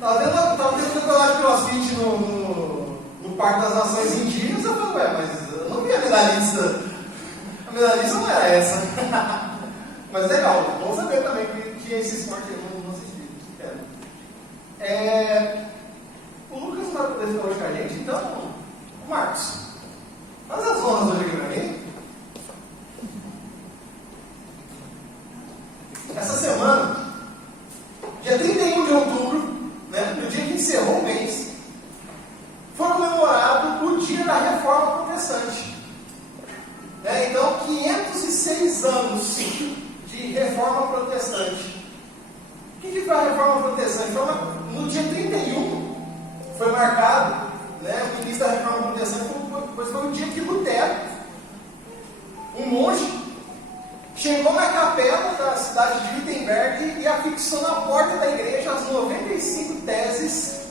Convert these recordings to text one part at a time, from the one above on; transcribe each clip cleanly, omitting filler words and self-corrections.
Tava tendo um campeonato de crossfit no Parque das Nações em Dias. Eu falei, mas eu não vi a medalhista. A medalhista não era essa. Mas legal, bom saber também que tinha esse esporte aí, não assisti. O Lucas não vai poder ficar hoje com a gente, então, Marcos, faz as honras hoje aqui pra mim. Essa semana, dia 31 de outubro, né, no dia que encerrou o mês, foi comemorado o dia da Reforma Protestante. Então, 506 anos de Reforma Protestante. O que foi a Reforma Protestante? No dia 31 foi marcado, o início da Reforma Protestante, pois foi o dia que Lutero, um monge, chegou na capela da cidade de Wittenberg e afixou na porta da igreja as 95 teses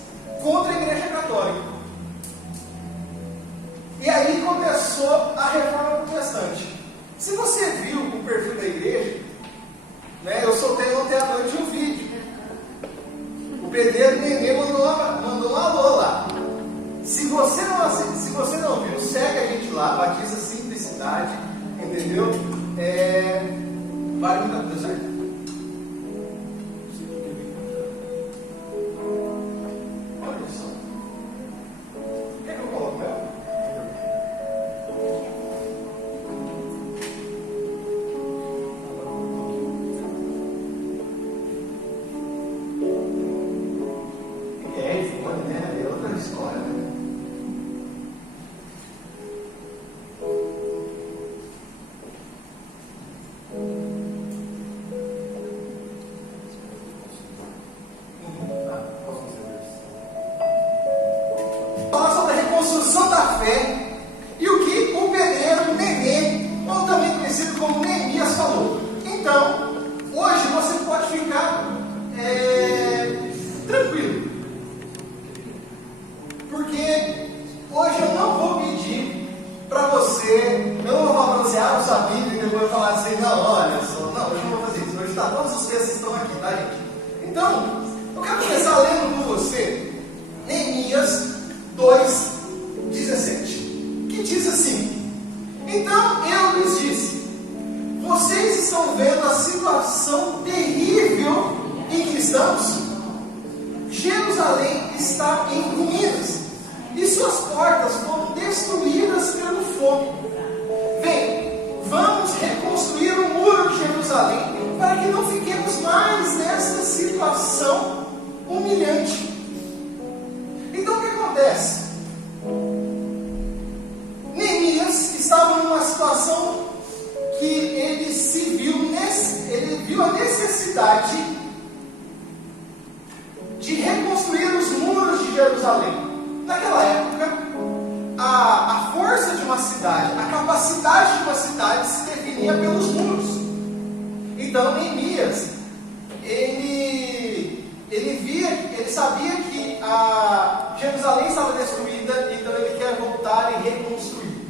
contra a Igreja Católica. E aí começou a Reforma Protestante. Se você viu o perfil da igreja, eu soltei ontem à noite um vídeo. O pedreiro Nenê mandou um alô lá. Se você não viu, segue a gente lá, Batista Simplicidade, entendeu? Vale muito a pena, certo? Olha só. Quer que eu coloque meu? É outra história, né? Falar sobre a reconstrução da fé e o que o pedreiro Nenê, ou também conhecido como Neemias, falou. Então, hoje você pode ficar tranquilo, porque hoje eu não vou pedir para você, eu não vou falar para você, eu sabia, e depois eu falar assim, não, olha só, não, hoje eu não vou fazer isso, hoje todos os textos estão aqui, tá, gente? Então, eu quero começar lendo com você Neemias 2:17, que diz assim: então eu lhes disse, vocês estão vendo a situação terrível em que estamos? Jerusalém está em ruínas e suas portas foram destruídas pelo fogo. Vem, vamos reconstruir o muro de Jerusalém para que não fiquemos mais nessa situação humilhante. Então o que acontece? Neemias estava numa situação que ele viu a necessidade de reconstruir os muros de Jerusalém. Naquela época, a força de uma cidade, a capacidade de uma cidade se definia pelos muros. Então Neemias, ele sabia que Jerusalém estava destruída, então ele quer voltar e reconstruir.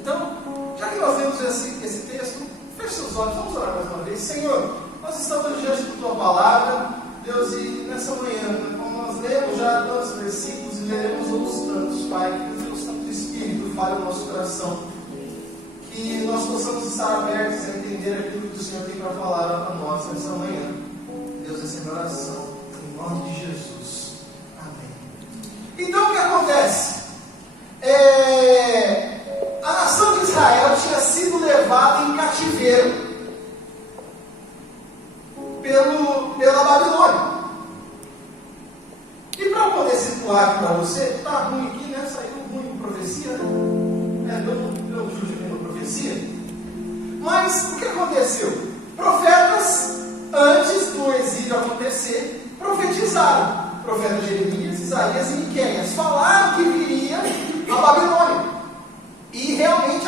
Então, já que nós lemos esse texto, feche seus olhos, vamos orar mais uma vez. Senhor, nós estamos diante da Tua Palavra, Deus, e nessa manhã, como nós lemos já tantos versículos e leremos outros tantos, Pai, que Deus, Santo Espírito fale o nosso coração, que nós possamos estar abertos a entender aquilo que o Senhor tem para falar a nós nessa manhã. Deus, essa é a minha oração, em nome de Jesus. Amém. Então o que acontece? A nação de Israel tinha sido levada em cativeiro pela Babilônia. E para poder situar aqui para você, está ruim aqui, né? Saiu ruim com profecia, né? Deu chute aqui na profecia. Mas o que aconteceu? Profetas, antes do exílio acontecer, profetizaram. Profetas Jeremias, Isaías e Miqueias falaram que viria a Babilônia. E realmente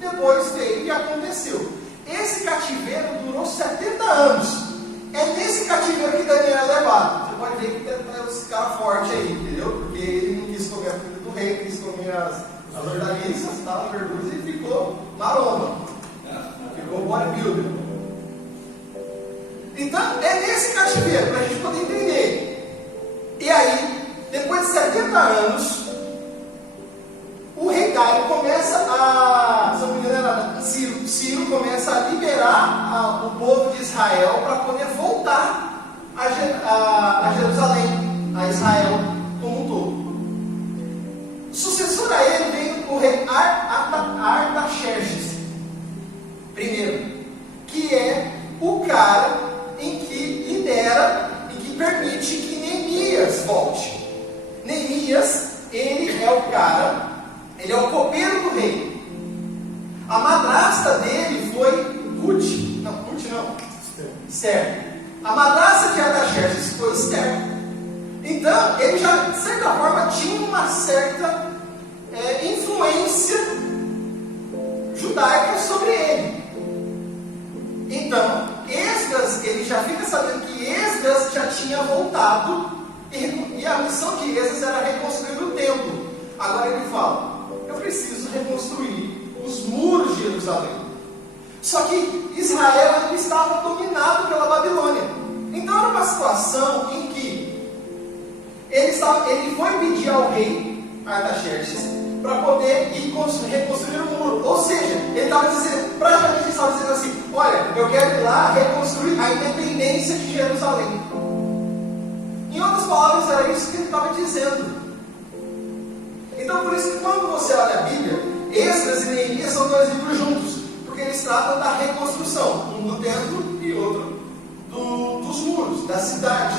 depois veio e aconteceu. Esse cativeiro durou 70 anos. É nesse cativeiro que Daniel é levado. Você pode ver que tem esse cara forte aí, entendeu? Porque ele não quis comer a comida do rei, quis comer as hortaliças, as verduras, e ficou maromba. Ficou bodybuilder. Então, é nesse cativeiro, para a gente poder entender. 50 anos, o rei Dario começa a, se não me engano era Ciro começa a liberar o povo de Israel para poder voltar a Jerusalém, a Israel como um todo. Sucessor a ele veio o rei Artaxerxes I, que é o cara em que lidera e que permite que Neemias volte. Neemias, ele é o cara, ele é o copeiro do rei. A madrasta dele foi Esther. A madrasta de Artaxerxes foi Esther. Então, ele já, de certa forma, tinha uma certa influência judaica sobre ele. Então, Esdras, ele já fica sabendo que Esdras já tinha voltado, e a missão de Esdras era reconstruir o templo. Agora ele fala: eu preciso reconstruir os muros de Jerusalém. Só que Israel ainda estava dominado pela Babilônia. Então era uma situação em que ele foi pedir ao rei Artaxerxes para poder ir reconstruir o muro. Ou seja, ele estava dizendo, praticamente ele estava dizendo assim: olha, eu quero ir lá reconstruir a independência de Jerusalém. Em outras palavras, era isso que ele estava dizendo. Então, por isso que quando você olha a Bíblia, Esdras e Neemias são dois livros juntos, porque eles tratam da reconstrução, um do templo e outro dos muros, da cidade.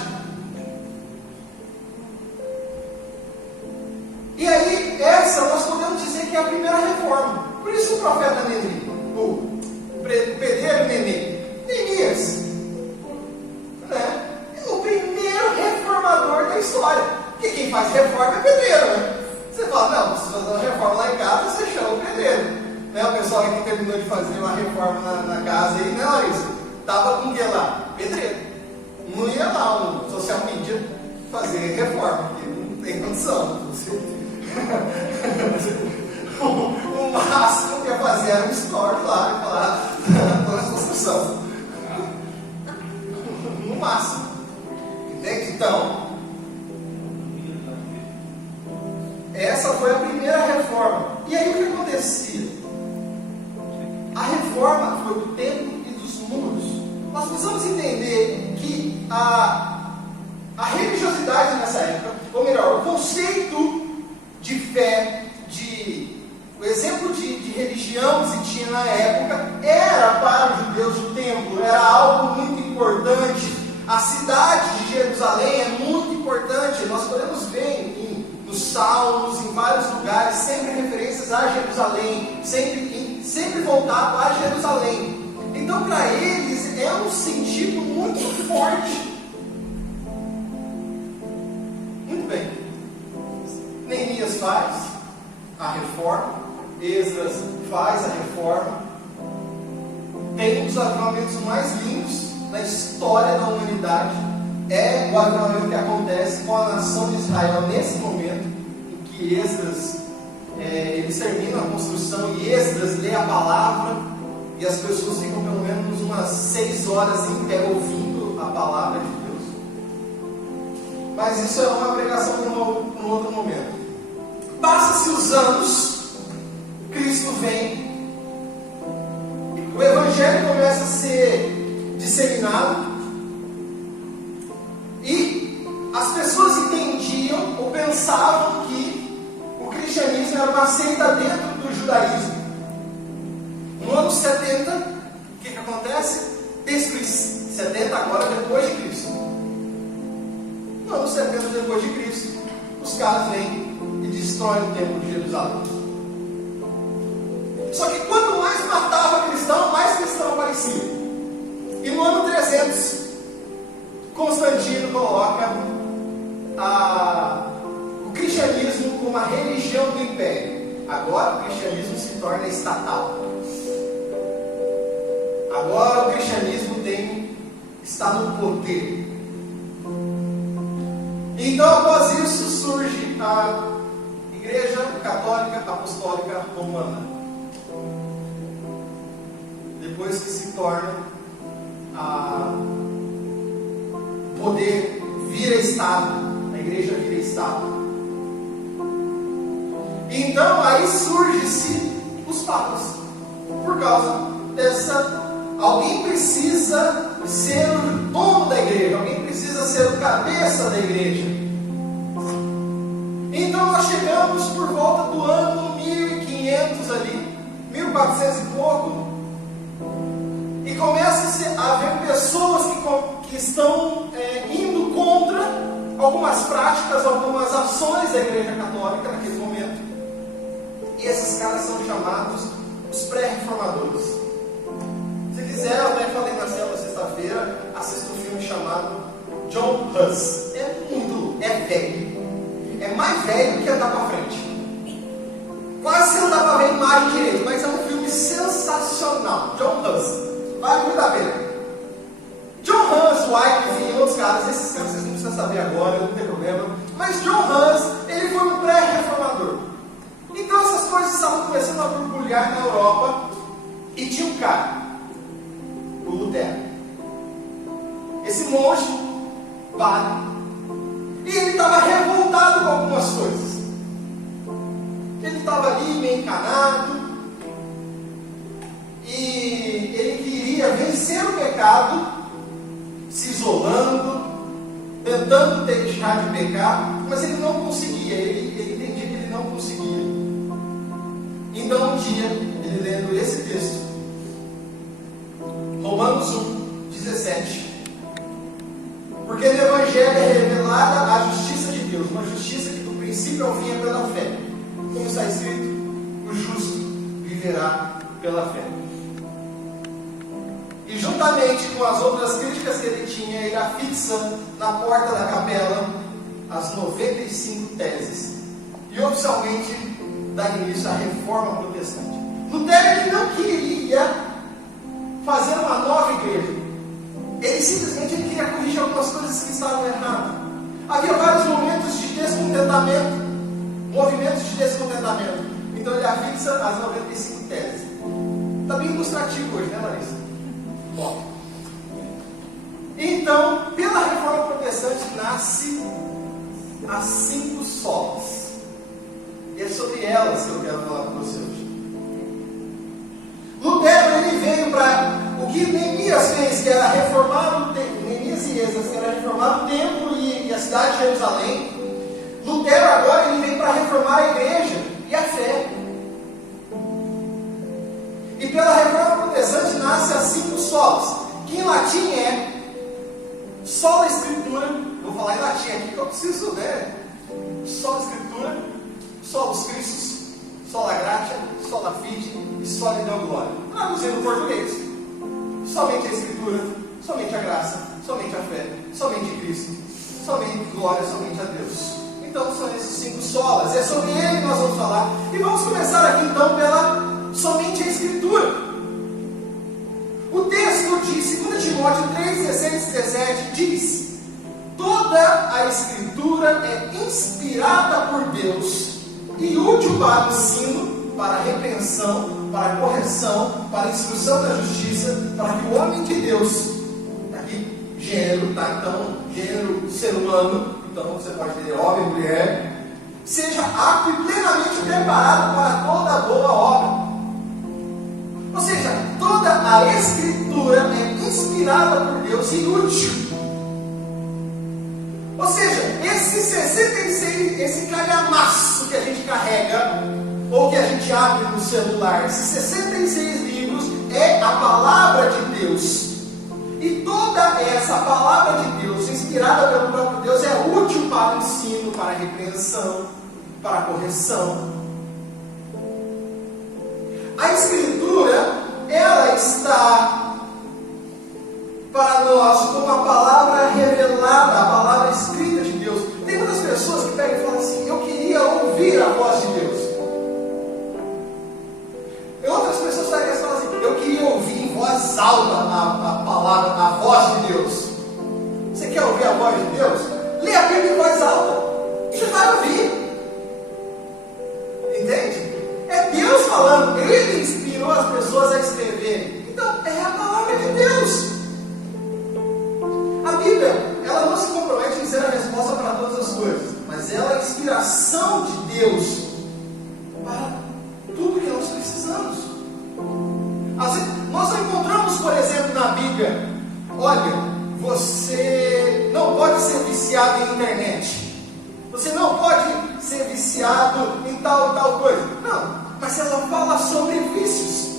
E aí, essa nós podemos dizer que é a primeira reforma. Por isso o profeta o pedreiro Neemias, né, é o primeiro reformador da história. Porque quem faz reforma é pedreiro, né? Você fala: não, se fazer uma reforma lá em casa, você chama o pedreiro. Né? O pessoal que terminou de fazer uma reforma na casa aí, né, Larissa? Estava com o que lá? Pedreiro. Não ia lá no social media fazer reforma, porque não tem condição. O máximo que ia fazer era um story lá e falar: estou na construção. No máximo. Entende? Então, essa foi a primeira reforma. E aí o que acontecia? A reforma foi do templo e dos muros. Nós precisamos entender que a religiosidade nessa época, ou melhor, o conceito de fé, o exemplo de religião que se tinha na época, era para os judeus o templo, era algo muito importante. A cidade de Jerusalém é muito importante. Nós podemos ver nos Salmos, em vários lugares, sempre referências a Jerusalém, sempre voltado a Jerusalém. Então, para eles, é um sentido muito forte. Muito bem. Neemias faz a reforma, Esdras faz a reforma. Tem um dos avivamentos mais lindos na história da humanidade. É o avivamento que acontece com a nação de Israel nesse momento, em que Esdras, eles terminam a construção e Esdras lê a palavra, e as pessoas ficam pelo menos umas 6 horas em pé ouvindo a palavra de Deus. Mas isso é uma pregação para um outro momento. Passa-se os anos, Cristo vem, o Evangelho começa a ser disseminado, e as pessoas entendiam ou pensavam que o cristianismo era uma seita dentro do judaísmo. No ano 70, o que acontece? 70 agora depois de Cristo. No ano 70 depois de Cristo, os caras vêm e destroem o templo de Jerusalém. Só que quanto mais matava cristão, mais cristão aparecia. E no ano 300, Constantino coloca o cristianismo como a religião do império. Agora o cristianismo se torna estatal. Agora o cristianismo está no poder. Então, após isso, surge a Igreja Católica Apostólica Romana. Depois que se torna poder, vira Estado. A igreja vira Estado. Então aí surge-se os papas. Por causa dessa... Alguém precisa ser o dono da igreja. Alguém precisa ser o cabeça da igreja. Então nós chegamos por volta do ano 1500 ali, 1400 e pouco, e começa a haver pessoas que estão indo contra algumas práticas, algumas ações da igreja católica naquele momento. E esses caras são chamados os pré-reformadores. Se quiser, eu até falei na célula sexta-feira, assista um filme chamado John Hus. É velho. É mais velho que andar para frente. Quase você não dá para ver a imagem direito, mas é um filme sensacional. John Hus. Vale muito a pena. John Hus, Wycliffe e outros caras, esses caras vocês não precisam saber agora, não tem problema. Mas John Hus, ele foi um pré-reformador. Então essas coisas estavam começando a borbulhar na Europa. E tinha um cara, o Lutero. Esse monge, padre. E ele estava revoltado com algumas coisas. Ele estava ali meio encanado. E ele queria vencer o pecado, se isolando, tentando deixar de pecar, mas ele não conseguia. Ele entendia que ele não conseguia. Então um dia, ele lendo esse texto, Romanos 1, 17. Porque no Evangelho é revelada a justiça de Deus, uma justiça que do princípio ao fim é pela fé. Como está escrito, o justo viverá pela fé. E juntamente com as outras críticas que ele tinha, ele afixa na porta da capela as 95 teses. E oficialmente dá início à reforma protestante. Lutero ele não queria fazer uma nova igreja. Ele simplesmente queria corrigir algumas coisas que estavam erradas. Havia vários momentos de descontentamento, movimentos de descontentamento. Então ele afixa as 95 teses. Está bem ilustrativo hoje, né, Larissa? Bom. Então, pela reforma protestante nasce as 5 solas. E é sobre elas que eu quero falar com você hoje. Lutero ele veio para o que Neemias fez, que era reformar o templo. Neemias e Esdras, que era reformar o templo e a cidade de Jerusalém. Lutero agora ele vem para reformar a igreja e a fé. E pela reforma protestante nasce as 5 solas, que em latim é sola escritura. Vou falar em latim aqui que eu preciso, né? Sola escritura, solus Christus, sola gratia, sola fide e sola deo gloria. Traduzindo em português: somente a escritura, somente a graça, somente a fé, somente Cristo, somente glória, somente a Deus. Então são esses 5 solas, é sobre ele que nós vamos falar. E vamos começar aqui então pela somente a escritura. O texto de 2 Timóteo 3, 16 e 17 diz: toda a escritura é inspirada por Deus e útil para o ensino, para a repreensão, para a correção, para a instrução da justiça, para que o homem de Deus, aqui gênero, tá? Então, gênero, ser humano, então você pode ter homem, mulher, seja apto e plenamente preparado para toda boa obra. Ou seja, toda a escritura é inspirada por Deus e útil. Ou seja, esse 66, esse calhamaço que a gente carrega, ou que a gente abre no celular, esses 66 livros é a palavra de Deus. E toda essa palavra de Deus, inspirada pelo próprio Deus, é útil para o ensino, para a repreensão, para a correção. A escritura, ela está para nós como a palavra revelada, a palavra escrita de Deus. Tem muitas pessoas que pegam e falam assim: eu queria ouvir a voz de Deus. E outras pessoas pegam e falam assim: eu queria ouvir em voz alta a palavra, a voz de Deus. Você quer ouvir a voz de Deus? Lê a Bíblia em voz alta. Você vai ouvir. Entende? É Deus falando. Ele inspirou as pessoas a escreverem. Então, é a palavra de Deus. A Bíblia, ela não se compromete em ser a resposta para todas as coisas, mas ela é a inspiração de Deus viciado em internet. Você não pode ser viciado em tal e tal coisa. Não, mas ela fala sobre vícios.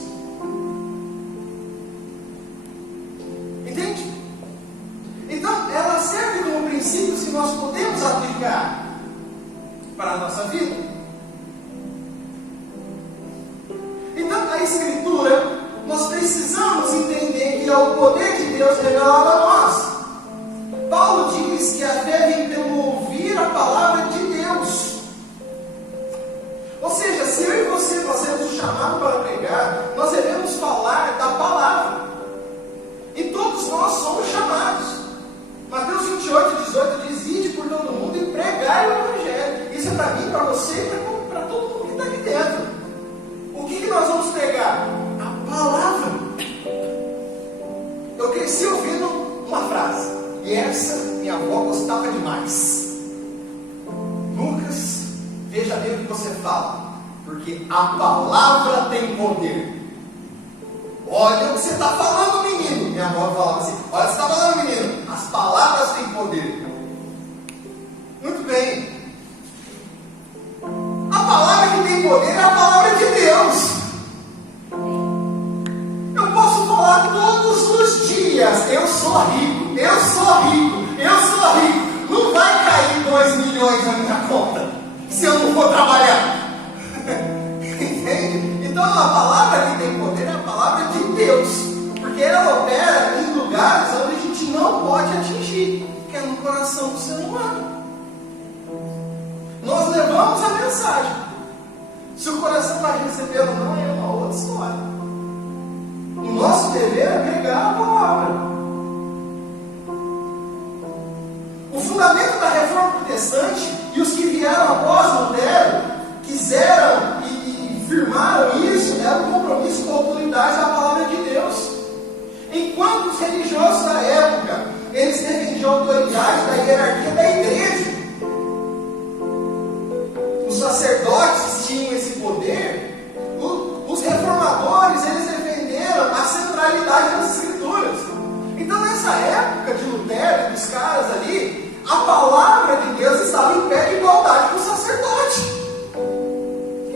Entende? Então, ela serve como princípio se nós podemos aplicar para a nossa vida. Então, a Escritura, nós precisamos entender que é o poder de Deus revelado a nós. Paulo diz que a fé vem pelo ouvir a palavra de Deus. Ou seja, se eu e você nós temos um chamado para pregar, nós devemos falar da palavra. E todos nós somos chamados. Mateus 28, 18 diz: ide por todo mundo e pregai o Evangelho. Isso é para mim, para você e para todo mundo que está aqui dentro. O que nós vamos pregar? A palavra. Eu cresci ouvindo uma frase, e essa minha avó gostava demais: Lucas, veja bem o que você fala, porque a palavra tem poder. Olha o que você está falando, menino. Minha avó falava assim: olha o que você está falando, menino. As palavras têm poder. Muito bem. A palavra que tem poder é a palavra de Deus. Eu posso falar todos os dias: eu sou rico, eu sou rico, eu sou rico. Não vai cair 2 milhões na minha conta se eu não for trabalhar. Entende? Então a palavra que tem poder é a palavra de Deus, porque ela opera em lugares onde a gente não pode atingir, que é no coração do ser humano. Nós levamos a mensagem. Se o coração vai receber ou não, é uma outra história. O nosso dever é pregar a palavra. O fundamento da reforma protestante e os que vieram após Lutero quiseram e firmaram isso, era um compromisso com a autoridade da palavra de Deus. Enquanto os religiosos da época, eles defendiam a autoridade da hierarquia da igreja, os sacerdotes tinham esse poder, os reformadores, eles defenderam a centralidade das Escrituras. Então, nessa época de Lutero e dos caras ali, a palavra de Deus estava em pé de igualdade com o sacerdote.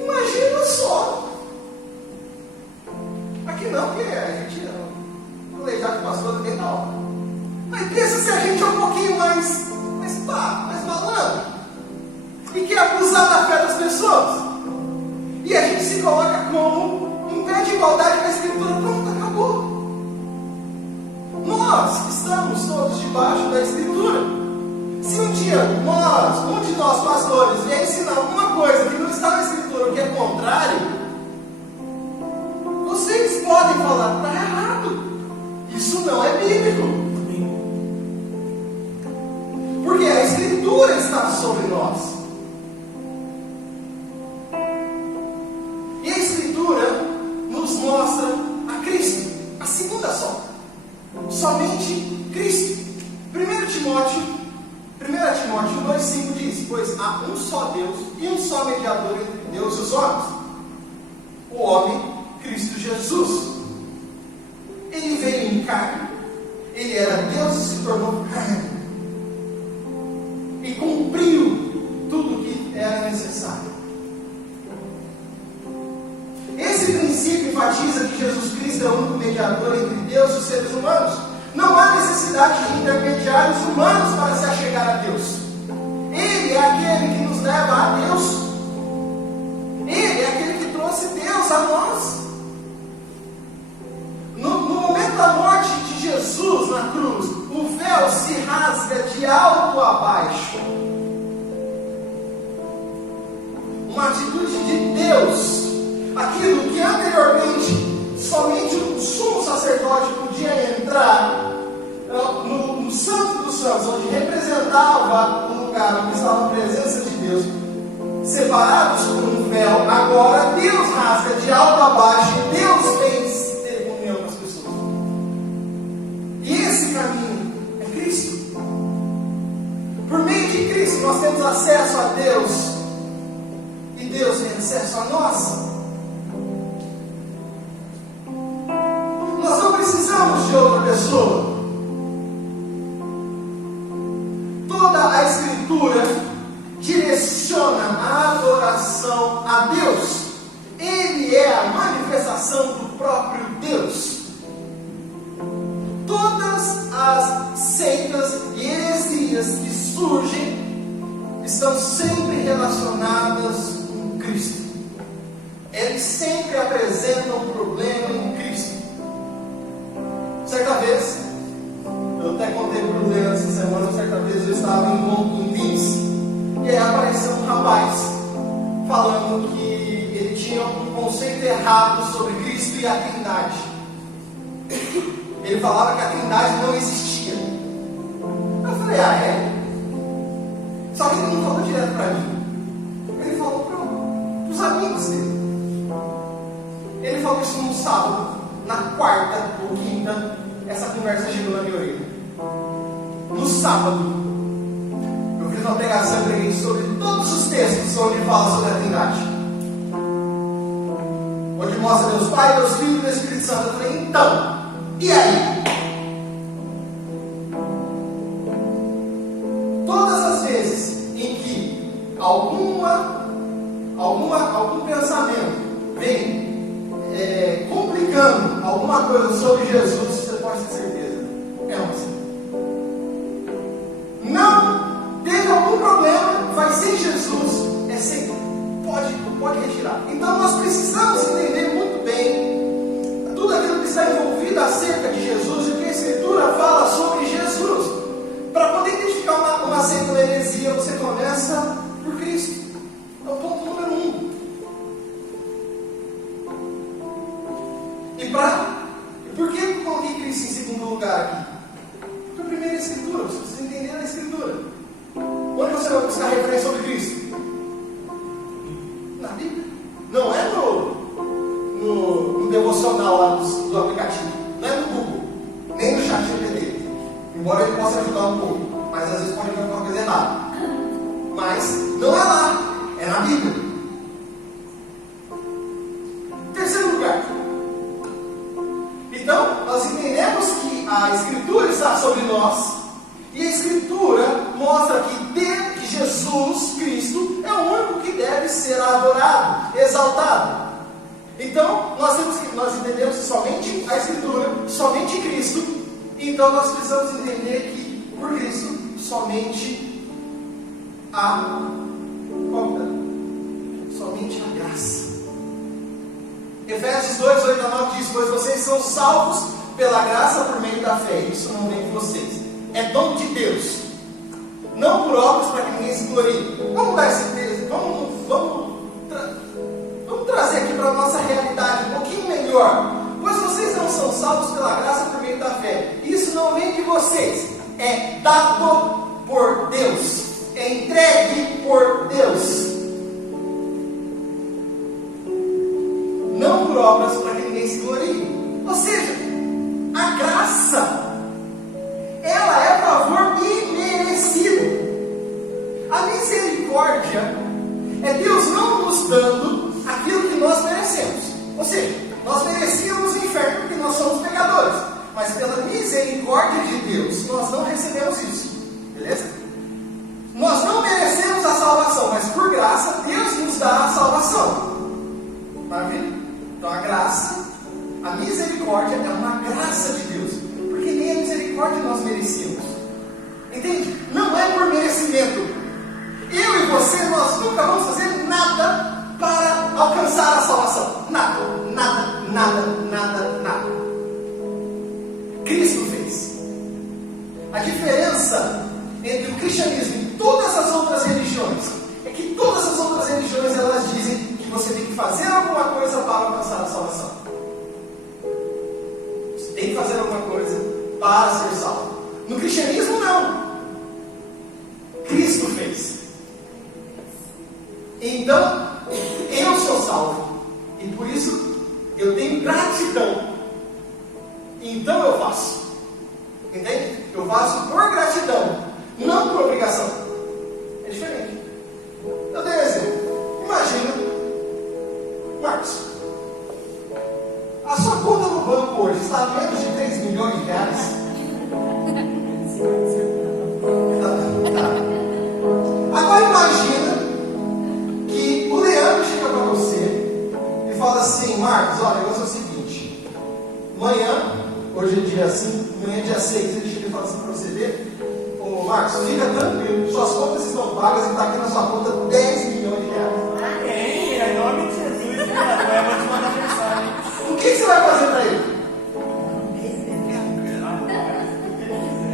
Imagina só. Aqui não, porque a gente não. O colegiado de pastor também não. Mas pensa se a gente é um pouquinho mais malandro e quer abusar da fé das pessoas. E a gente se coloca como em pé de igualdade com a Escritura. Pronto, acabou. Nós estamos todos debaixo da Escritura. Se um dia um de nós pastores, vier ensinar alguma coisa que não está na Escritura, que é contrário, vocês podem falar: está errado, isso não é bíblico. Porque a Escritura está sobre nós. E a Escritura nos mostra a Cristo, a segunda só. Somente Cristo. 1 Timóteo 2,5 diz: pois há um só Deus e um só mediador entre Deus e os homens, o homem Cristo Jesus. Ele veio em carne, ele era Deus e se tornou carne, e cumpriu tudo o que era necessário. Esse princípio enfatiza que Jesus Cristo é o único mediador entre Deus e os seres humanos. Não há necessidade de intermediários humanos para se achegar a Deus. Ele é aquele que nos leva a Deus. Ele é aquele que trouxe Deus a nós. No momento da morte de Jesus na cruz, o véu se rasga de alto a baixo. Uma atitude de Deus. Aquilo que anteriormente somente o sumo sacerdote podia entrar no Santo dos Santos, onde representava o lugar onde estava a presença de Deus, separados por um véu. Agora Deus rasga de alto a baixo e Deus vem ter comunhão com as pessoas. E esse caminho é Cristo. Por meio de Cristo nós temos acesso a Deus e Deus tem acesso a nós. Nós não precisamos de outra pessoa. Toda a Escritura direciona a adoração a Deus. Ele é a manifestação do próprio Deus. Todas as seitas e heresias que surgem estão sempre relacionadas com Cristo. Eles sempre apresentam um problema em Cristo. Certa vez, eu até contei para o Leandro essa semana, certa vez eu estava em Lins, e aí apareceu um rapaz falando que ele tinha um conceito errado sobre Cristo e a Trindade. Ele falava que a Trindade não existia. Eu falei, é? Só que ele não falou direto para mim. Ele falou para os amigos dele. Ele falou isso num sábado, na quarta ou quinta, essa conversa chegou na minha orelha. No sábado, eu fiz uma pregação e preguei sobre todos os textos onde fala sobre a Trindade. Onde mostra Deus Pai, Deus Filho e Deus Espírito Santo. Eu falei, então, e aí? Todas as vezes em que algum pensamento vem complicando alguma coisa sobre Jesus, você pode ter certeza, é uma assim. Não teve algum problema, vai ser Jesus, é sempre, pode retirar. Então nós precisamos entender muito bem tudo aquilo que está envolvido acerca de Jesus e o que a Escritura fala sobre Jesus. Para poder identificar uma seita da heresia, você começa por Cristo. É o ponto número 1. E por que eu coloquei Cristo em segundo lugar aqui? Porque a primeira é a Escritura, você precisa entender a Escritura. Onde você vai buscar referência sobre Cristo? Na Bíblia. Não é no devocional lá do aplicativo. Não é no Google, nem no ChatGPT. Embora ele possa ajudar um pouco, mas às vezes pode ver alguma coisa errada. Mas não é lá, é na Bíblia. Terceiro lugar. Então, nós entendemos que a Escritura está sobre nós, e a Escritura mostra que Jesus Cristo é o único que deve ser adorado, exaltado. Então, nós entendemos que somente a Escritura, somente Cristo, então nós precisamos entender que por Cristo somente a graça. Efésios 2, 8 a 9 diz: pois vocês são salvos pela graça por meio da fé. Isso não vem de vocês, é dom de Deus, não por obras para que ninguém se glorie. Vamos dar esse texto, vamos trazer aqui para a nossa realidade um pouquinho melhor. Pois vocês não são salvos pela graça por meio da fé. Isso não vem de vocês, é dado por Deus, é entregue por Deus, não por obras para que ninguém se glorie. Ou seja, a graça, ela é favor imerecido. A misericórdia é Deus não nos dando aquilo que nós merecemos. Ou seja, nós merecíamos o inferno porque nós somos pecadores, mas pela misericórdia de Deus nós não recebemos isso. Beleza? Nós não merecemos a salvação, mas por graça Deus nos dá a salvação. Maravilha? Então a graça, a misericórdia é uma graça de Deus, porque nem a misericórdia nós merecemos. Entende? Não é por merecimento. Eu e você, nós nunca vamos fazer nada para alcançar a salvação. Nada. Cristo fez. A diferença entre o cristianismo e todas as outras religiões é que todas as outras religiões elas dizem que você tem que fazer alguma coisa para alcançar a salvação. Você tem que fazer alguma coisa para ser salvo. No cristianismo não. Cristo fez. Então, eu sou salvo. E por isso, eu tenho gratidão. Então eu faço. Entende? Eu faço por gratidão, não por obrigação. É diferente. Eu dei um exemplo. Imagina, Marcos, a sua conta no banco hoje está menos de 3 milhões de reais. tranquilo. Suas contas estão pagas e está aqui na sua conta 10 milhões de reais. Amém. Em nome de Jesus, cara. Eu vou te mandar mensagem. O que você vai fazer para ele?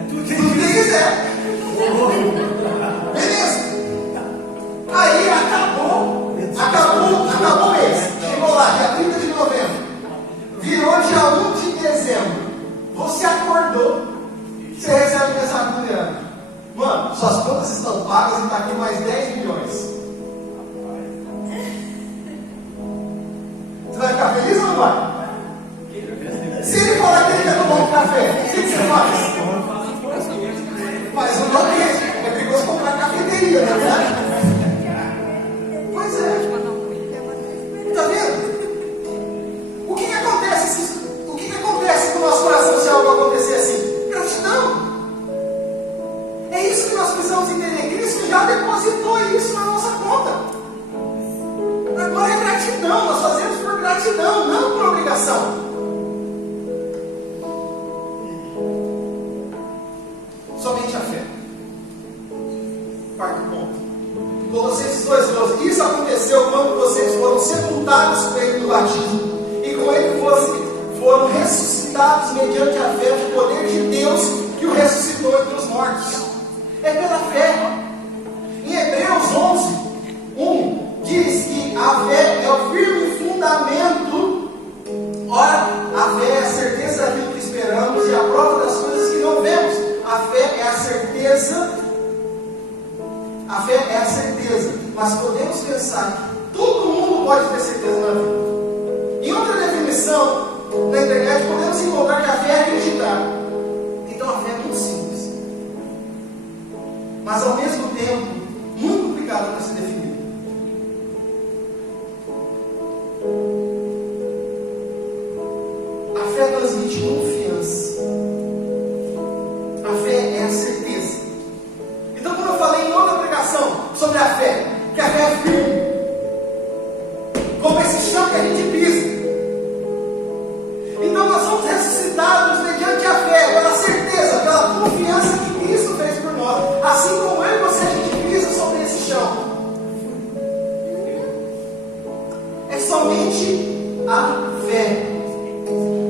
Tudo que quiser. Beleza. Aí acabou o mês. Chegou lá, dia 30 de novembro. Virou dia 1 de dezembro. Você acordou. Você recebe mensagem do Leandro. Mano, suas contas estão pagas e está aqui mais 10 milhões. Você vai ficar feliz ou não vai? Se ele falar que ele quer tomar um café, o que você faz? Faz um banquete. É perigoso comprar cafeteria, não é verdade? Pois é. Está vendo? O que acontece com o nosso coração se algo acontecer assim? Gratidão. É isso que nós precisamos entender. Cristo já depositou isso na nossa conta. Agora é gratidão. Nós fazemos por gratidão, não por obrigação. Somente a fé. Quarto ponto. Colossenses 2,12. Isso aconteceu quando vocês foram sepultados com ele no batismo, e com ele foram ressuscitados mediante a fé no poder de Deus que o ressuscitou entre os mortos. É pela fé. Em Hebreus 11:1 diz que a fé é o firme fundamento. Ora, a fé é a certeza daquilo que esperamos e a prova das coisas que não vemos. A fé é a certeza. A fé é a certeza. Mas podemos pensar que todo mundo pode ter certeza na vida. Em outra definição, na internet, podemos encontrar que a fé é acreditar. Então a fé é muito simples, mas ao mesmo tempo muito complicada para se definir. A fé transmite confiança. A fé é a certeza. Então, quando eu falei em outra pregação sobre a fé, que a fé é firme, como esse chão que a gente pisa. Então nós somos ressuscitados mediante a fé, pela certeza, pela confiança que Cristo fez por nós. Assim como eu e você, a gente pisa sobre esse chão. É somente a fé.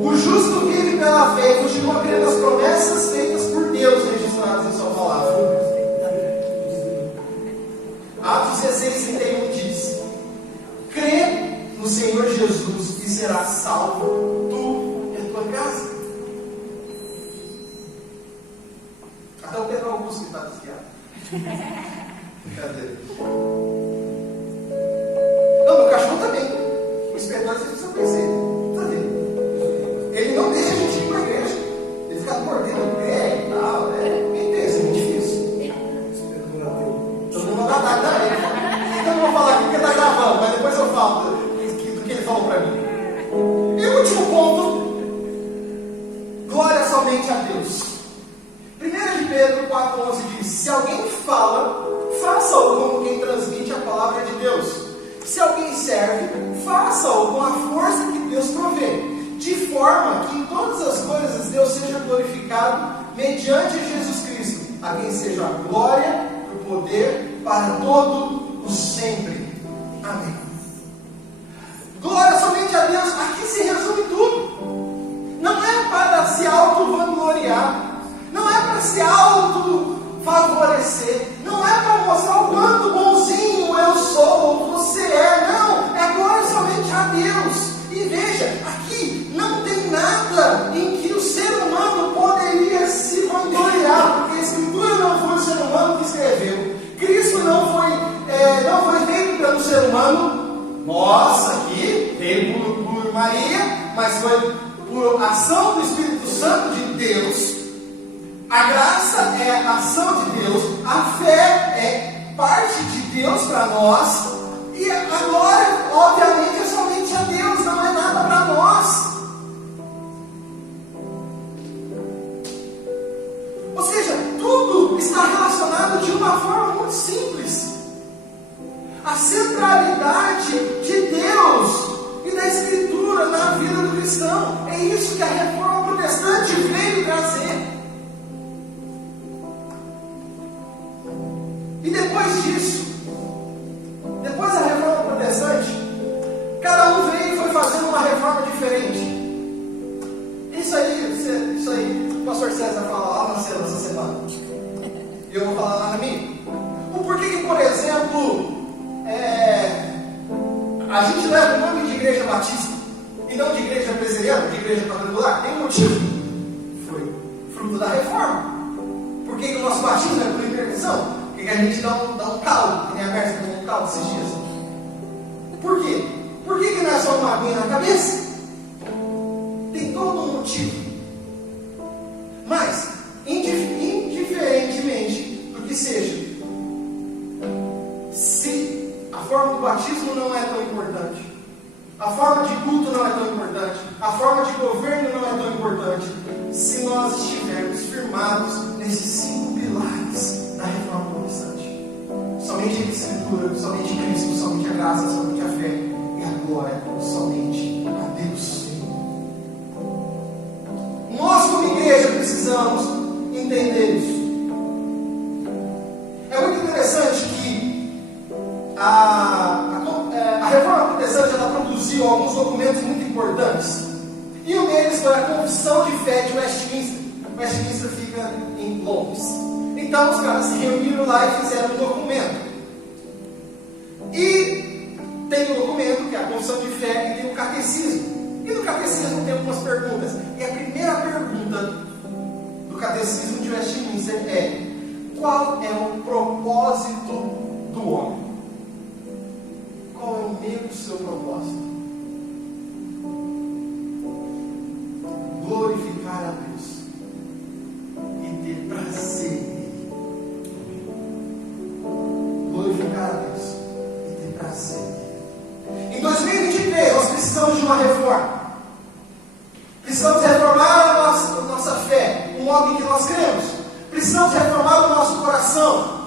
O justo vive pela fé e continua crendo nas promessas feitas por Deus, registradas em sua palavra. Atos 16:31 diz: crê no Senhor Jesus e serás salvo, tu e a tua casa. Até o Pedro Augusto que está desviado. Cadê? Não, meu cachorro também. O inspetor vocês precisam conhecer. Tá vendo? Ele não deixa a gente ir para a igreja. Ele fica mordendo o pé e tal. Isso é muito difícil. Todo mundo vai dar nada. Então eu não vou falar aqui porque está gravando, mas depois eu falo do que ele falou para mim. E o último ponto: glória somente a Deus. 1 de Pedro 4,11 diz: se alguém fala, faça-o como quem transmite a palavra de Deus. Se alguém serve, faça-o com a força que Deus provê, de forma que em todas as coisas Deus seja glorificado mediante Jesus Cristo, a quem seja a glória e o poder para todo o sempre. Amém. Glória somente a Deus. Aqui se resume tudo. Não é para se auto-vangloriar, não é para se auto-favorecer, não é para mostrar o quanto bonzinho eu sou ou você é. Não, é glória somente a Deus. E veja, aqui não tem nada em que o ser humano poderia se vangloriar, porque a Escritura não foi o ser humano que escreveu. Cristo não foi feito pelo ser humano. Nossa, aqui veio por Maria, mas foi por ação do Espírito Santo de Deus. A graça é a ação de Deus, a fé é parte de Deus para nós, e a glória, obviamente, é somente a Deus, não é nada para nós. Ou seja, tudo está relacionado de uma forma muito simples. A centralidade de Deus e da Escritura na vida do cristão. É isso que a Reforma Protestante veio trazer. depois disso, depois da reforma protestante, cada um veio e foi fazendo uma reforma diferente. Isso aí, o pastor César fala lá na cena essa semana. E eu vou falar lá na minha. O porquê que, por exemplo, a gente leva o nome de igreja batista e não de igreja presbiteriana, de igreja quadrangular? Tem um motivo. Foi fruto da reforma. Por que o nosso batismo é por imersão? Porque a gente dá um caldo, que nem a Mércia deu um caldo esses dias. Por quê? Por que não é só uma aguinha na cabeça? Tem todo um motivo. Mas, indiferentemente do que seja, se a forma do batismo não é tão importante, a forma de culto não é tão importante, a forma de governo não é tão importante, se nós estivermos firmados nesses 5 pilares da reforma protestante: somente a Escritura, somente Cristo, somente a graça, somente a fé e a glória, somente a Deus. Nós, como igreja, precisamos entender isso. É muito interessante que a reforma protestante ela produziu alguns documentos muito importantes. E um deles foi a Confissão de Fé de Westminster. Westminster fica em Londres. Então os caras se reuniram lá e fizeram um documento. E tem o documento, que é a Confissão de Fé, e tem o Catecismo. E no Catecismo tem algumas perguntas. E a primeira pergunta do Catecismo de Westminster é: qual é o propósito do homem? Qual é o meio do seu propósito? Glorificar a Deus e ter prazer nele. Glorificar a Deus e ter prazer nele. Em 2023 nós precisamos de uma reforma. Precisamos reformar a nossa fé, o modo em que nós cremos. Precisamos reformar o nosso coração.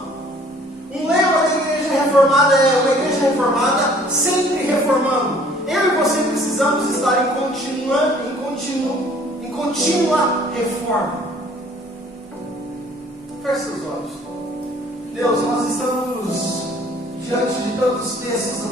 Um lema da igreja reformada é: uma igreja reformada sempre reformando. Eu e você precisamos estar em contínua reforma. Feche seus olhos. Deus, nós estamos diante de tantos textos